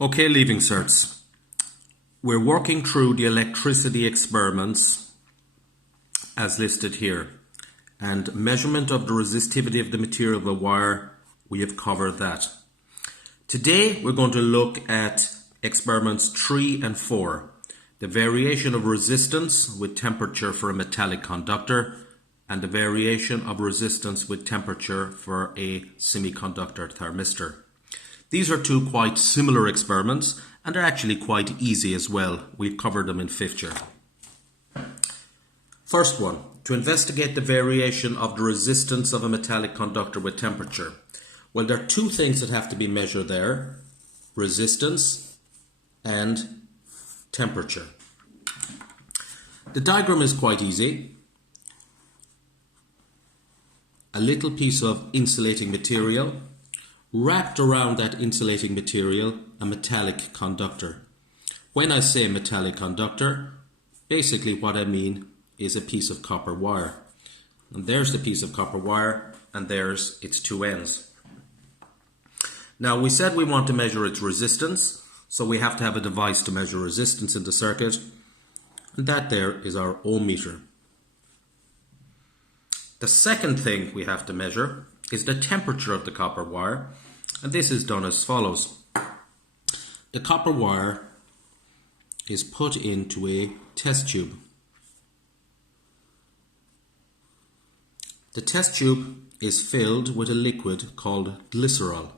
Okay, leaving certs. We're working through the electricity experiments as listed here. And measurement of the resistivity of the material of a wire, we have covered that. Today we're going to look at experiments 3 and 4. The variation of resistance with temperature for a metallic conductor and the variation of resistance with temperature for a semiconductor thermistor. These are two quite similar experiments and they're actually quite easy as well. We've covered them in 5th year. First one, to investigate the variation of the resistance of a metallic conductor with temperature. Well, there are two things that have to be measured there, resistance and temperature. The diagram is quite easy. A little piece of insulating material, wrapped around that insulating material, a metallic conductor. When I say metallic conductor, basically what I mean is a piece of copper wire. And there's the piece of copper wire, and there's its two ends. Now we said we want to measure its resistance, so we have to have a device to measure resistance in the circuit, and that there is our ohm meter. The second thing we have to measure is the temperature of the copper wire, and this is done as follows. The copper wire is put into a test tube. The test tube is filled with a liquid called glycerol.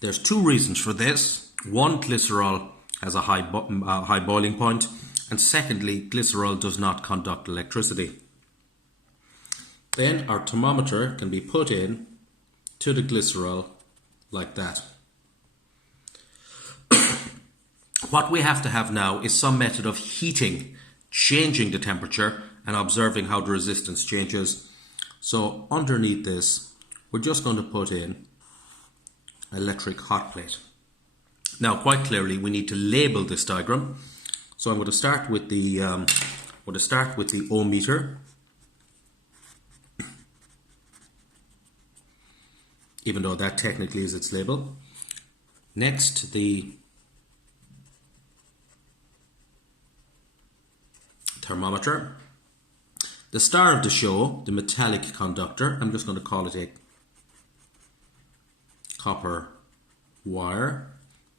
There's two reasons for this. One, glycerol has a high boiling point, and secondly, glycerol does not conduct electricity. Then our thermometer can be put in to the glycerol like that. What we have to have now is some method of heating, changing the temperature and observing how the resistance changes. So underneath this, we're just going to put in electric hot plate. Now quite clearly we need to label this diagram. So I'm going to start with the ohm meter. Even though that technically is its label. Next, the thermometer. The star of the show, the metallic conductor. I'm just going to call it a copper wire.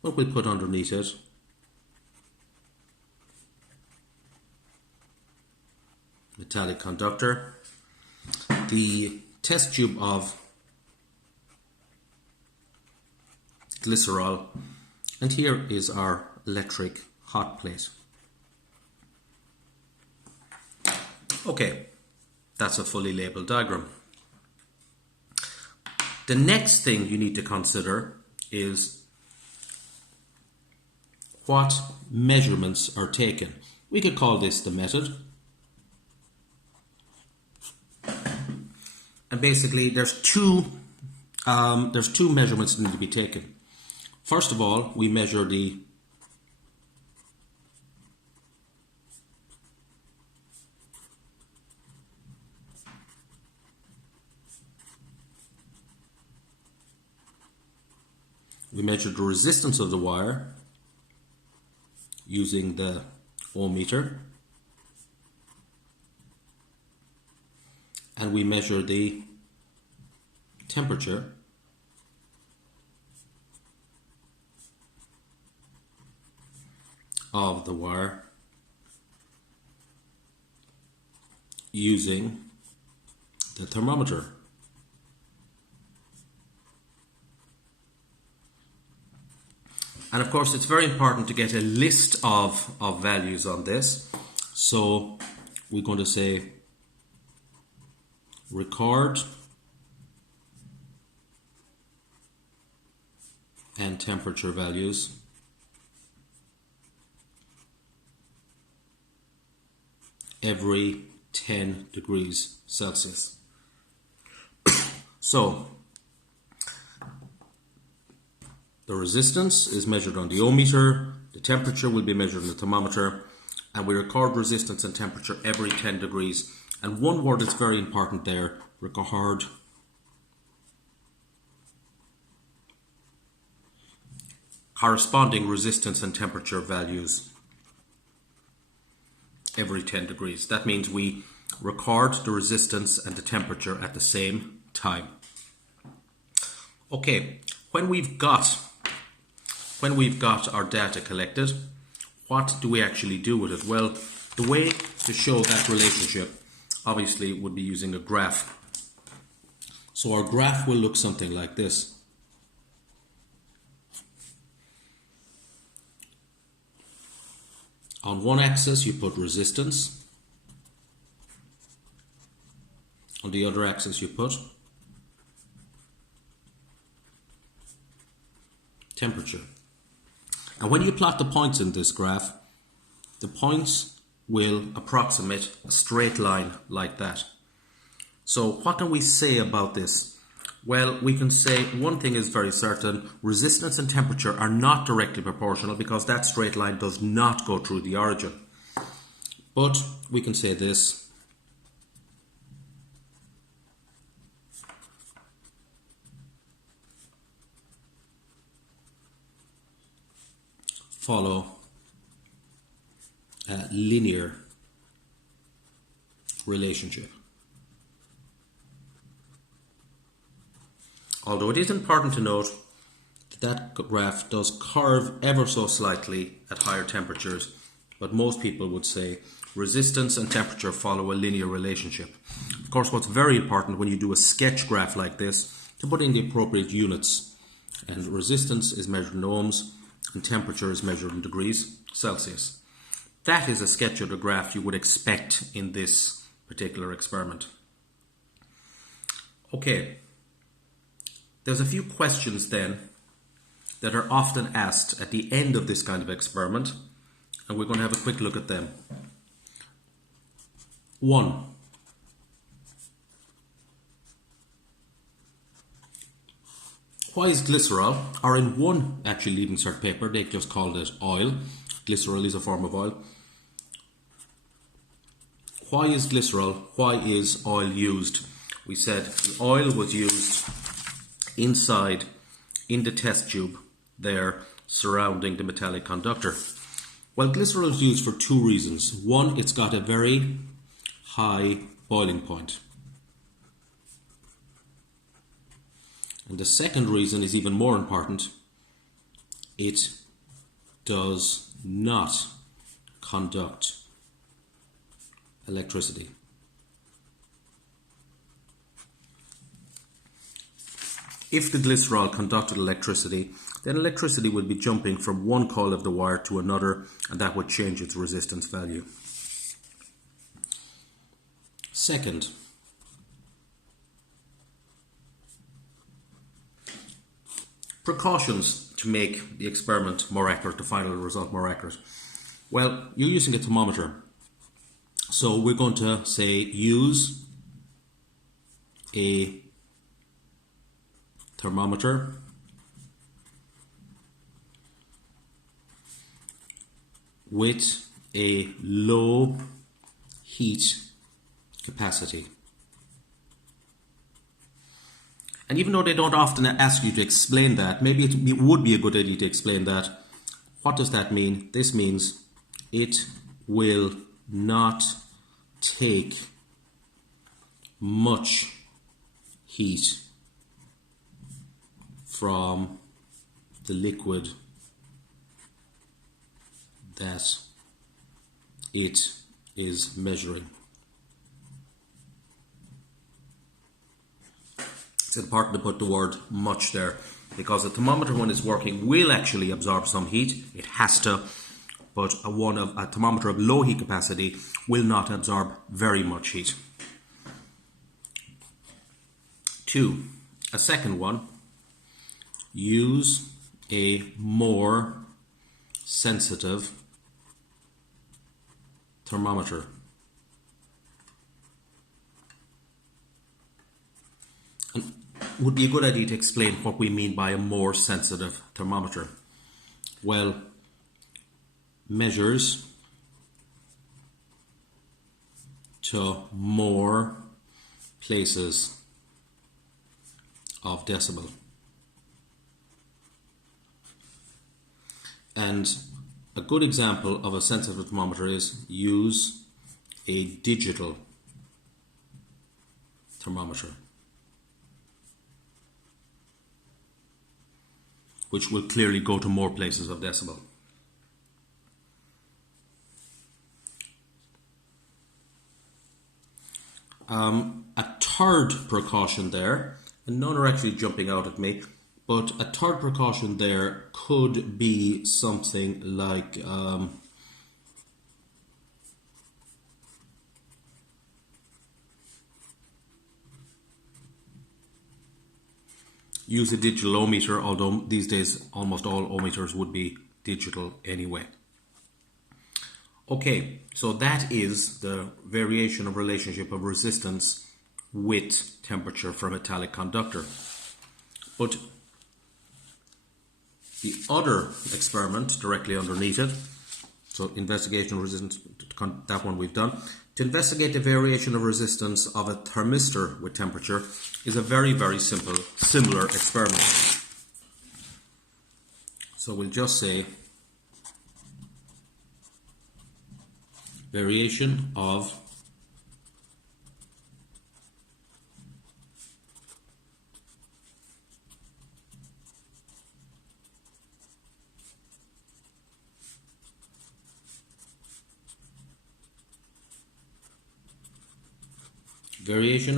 What we'll put underneath it metallic conductor. The test tube of glycerol, and here is our electric hot plate. Okay, that's a fully labeled diagram. The next thing you need to consider is what measurements are taken. We could call this the method. And basically there's two measurements that need to be taken. First of all, we measure the resistance of the wire using the ohm meter, and we measure the temperature of the wire using the thermometer. And of course it's very important to get a list of values on this. So we're going to say record and temperature values every 10 degrees Celsius. So the resistance is measured on the ohm meter, the temperature will be measured on the thermometer, and we record resistance and temperature every 10 degrees. And one word that's very important there, record corresponding resistance and temperature values every 10 degrees. That means we record the resistance and the temperature at the same time. Okay, when we've got our data collected, what do we actually do with it? Well, the way to show that relationship obviously would be using a graph. So our graph will look something like this. On one axis you put resistance, on the other axis you put temperature. And when you plot the points in this graph, the points will approximate a straight line like that. So what can we say about this? Well, we can say one thing is very certain: resistance and temperature are not directly proportional because that straight line does not go through the origin. But we can say this: follow a linear relationship. Although it is important to note that that graph does curve ever so slightly at higher temperatures, but most people would say resistance and temperature follow a linear relationship. Of course, what's very important when you do a sketch graph like this, to put in the appropriate units. And resistance is measured in ohms, and temperature is measured in degrees Celsius. That is a sketch of the graph you would expect in this particular experiment. Okay. There's a few questions then that are often asked at the end of this kind of experiment, and we're going to have a quick look at them. 1. Why is glycerol, or in one actually leaving cert paper they just called it oil. Glycerol is a form of oil. Why is glycerol, why is oil used? We said the oil was used inside in the test tube there surrounding the metallic conductor. Well, glycerol is used for two reasons. One, it's got a very high boiling point. And the second reason is even more important. It does not conduct electricity. If the glycerol conducted electricity, then electricity would be jumping from one coil of the wire to another, and that would change its resistance value. Second, precautions to make the experiment more accurate, the final result more accurate. Well, you're using a thermometer. So we're going to say use a thermometer with a low heat capacity. And even though they don't often ask you to explain that, maybe it would be a good idea to explain that. What does that mean? This means it will not take much heat from the liquid that it is measuring. It's important to put the word much there, because a thermometer, when it's working, will actually absorb some heat. It has to, but a thermometer of low heat capacity will not absorb very much heat. 2. A second one, use a more sensitive thermometer. And it would be a good idea to explain what we mean by a more sensitive thermometer. Well, measures to more places of decibel. And a good example of a sensitive thermometer is use a digital thermometer, which will clearly go to more places of decibel. A third precaution there, and none are actually jumping out at me, but a third precaution there could be something like use a digital ohmmeter, although these days almost all ohmmeters would be digital anyway. Okay, so that is the variation of relationship of resistance with temperature for a metallic conductor. But the other experiment directly underneath it, so investigation of resistance, that one we've done, to investigate the variation of resistance of a thermistor with temperature is a very, very simple, similar experiment. So we'll just say variation of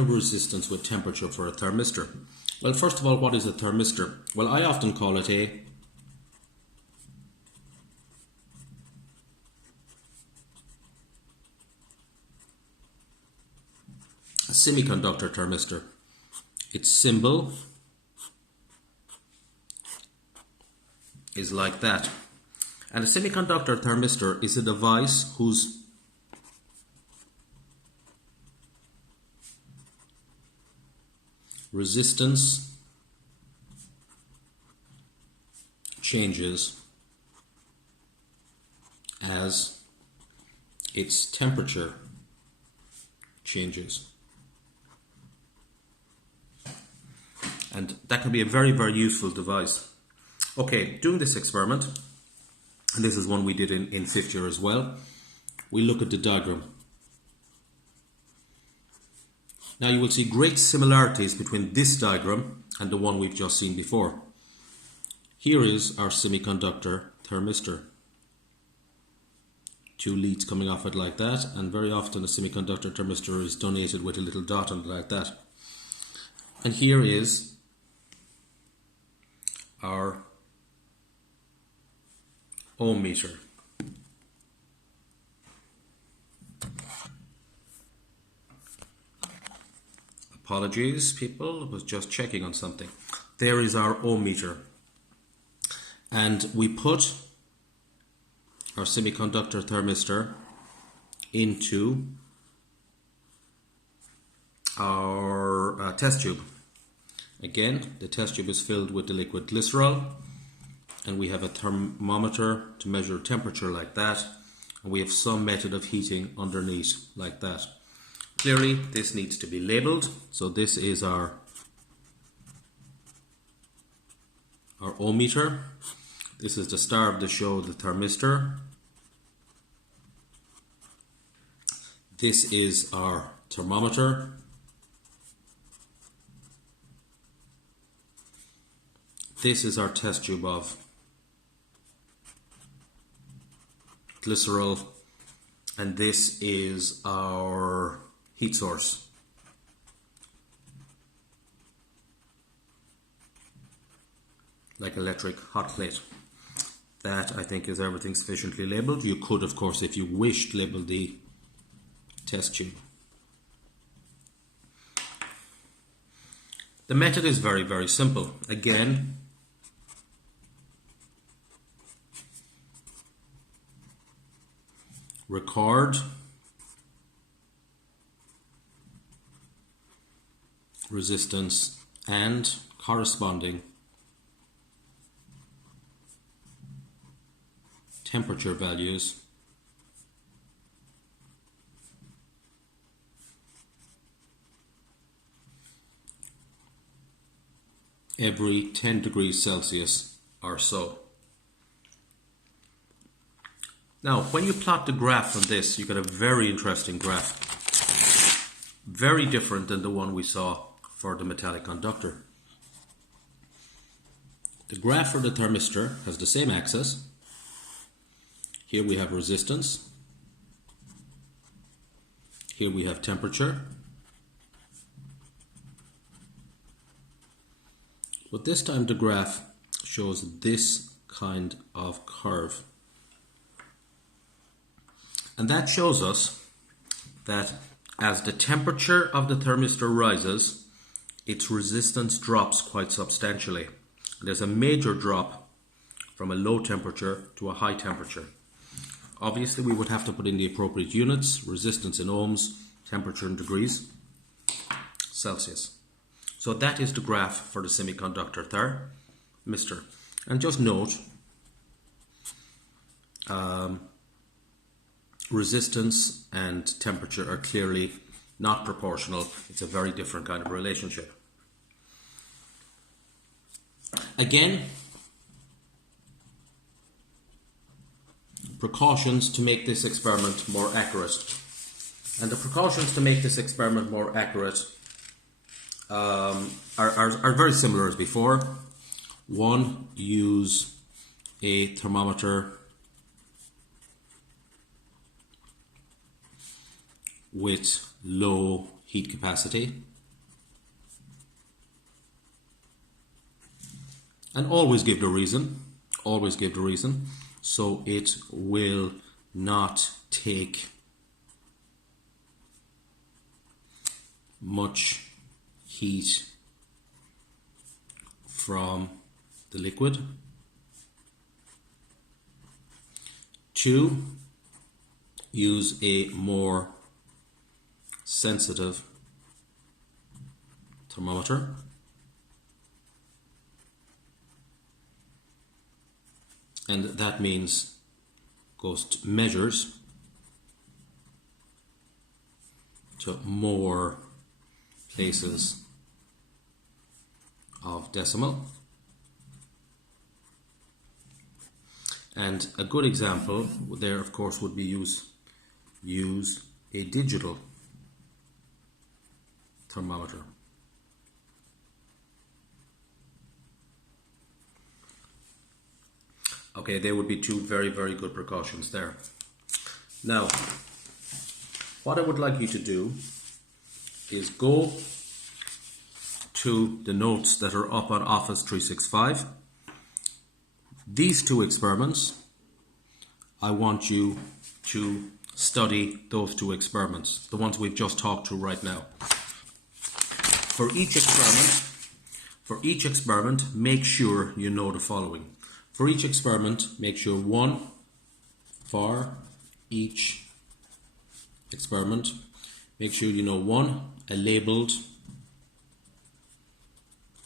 resistance with temperature for a thermistor. Well, first of all, what is a thermistor? Well, I often call it a semiconductor thermistor. Its symbol is like that. And a semiconductor thermistor is a device whose resistance changes as its temperature changes. And that can be a very, very useful device. Okay, doing this experiment, and this is one we did in fifth year as well, we look at the diagram. Now you will see great similarities between this diagram and the one we've just seen before. Here is our semiconductor thermistor. Two leads coming off it like that, and very often a semiconductor thermistor is donated with a little dot on it like that. And here is our ohm meter. Apologies, people, I was just checking on something. There is our ohm meter. And we put our semiconductor thermistor into our test tube. Again, the test tube is filled with the liquid glycerol, and we have a thermometer to measure temperature like that, and we have some method of heating underneath like that. Clearly, this needs to be labeled. So this is our ohm meter. This is the star of the show, the thermistor. This is our thermometer. This is our test tube of glycerol, and this is our heat source. Like electric hot plate. That, I think, is everything sufficiently labelled. You could, of course, if you wished, label the test tube. The method is very, very simple. Again, record resistance and corresponding temperature values every 10 degrees Celsius or so. Now, when you plot the graph on this, you get a very interesting graph. Very different than the one we saw for the metallic conductor. The graph for the thermistor has the same axis. Here we have resistance. Here we have temperature. But this time the graph shows this kind of curve. And that shows us that as the temperature of the thermistor rises, its resistance drops quite substantially. There's a major drop from a low temperature to a high temperature. Obviously, we would have to put in the appropriate units, resistance in ohms, temperature in degrees Celsius. So that is the graph for the semiconductor thermistor. And just note, resistance and temperature are clearly not proportional. It's a very different kind of relationship. Again, precautions to make this experiment more accurate. And the precautions to make this experiment more accurate are very similar as before. One, use a thermometer with low heat capacity. And always give the reason, so it will not take much heat from the liquid. 2, use a more sensitive thermometer. And that means measures to more places of decimal. And a good example there, of course, would be use a digital thermometer. Okay, there would be 2 very, very good precautions there. Now, what I would like you to do is go to the notes that are up on Office 365. These 2 experiments, I want you to study those 2 experiments, the ones we've just talked through right now. For each experiment, make sure you know the following. For each experiment, make sure for each experiment, make sure you know a labeled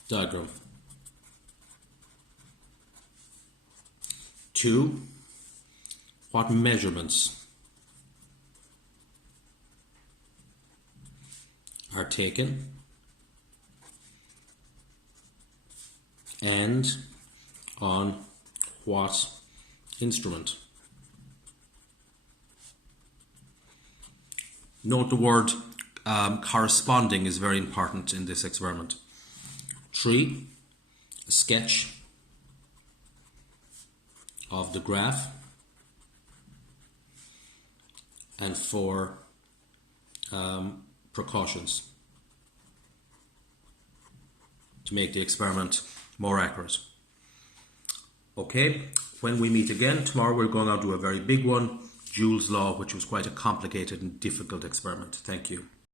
diagram. 2, what measurements are taken, and on what instrument. Note the word corresponding is very important in this experiment. 3, a sketch of the graph. And 4, precautions to make the experiment more accurate. Okay, when we meet again tomorrow, we're going to do a very big one, Joule's law, which was quite a complicated and difficult experiment. Thank you.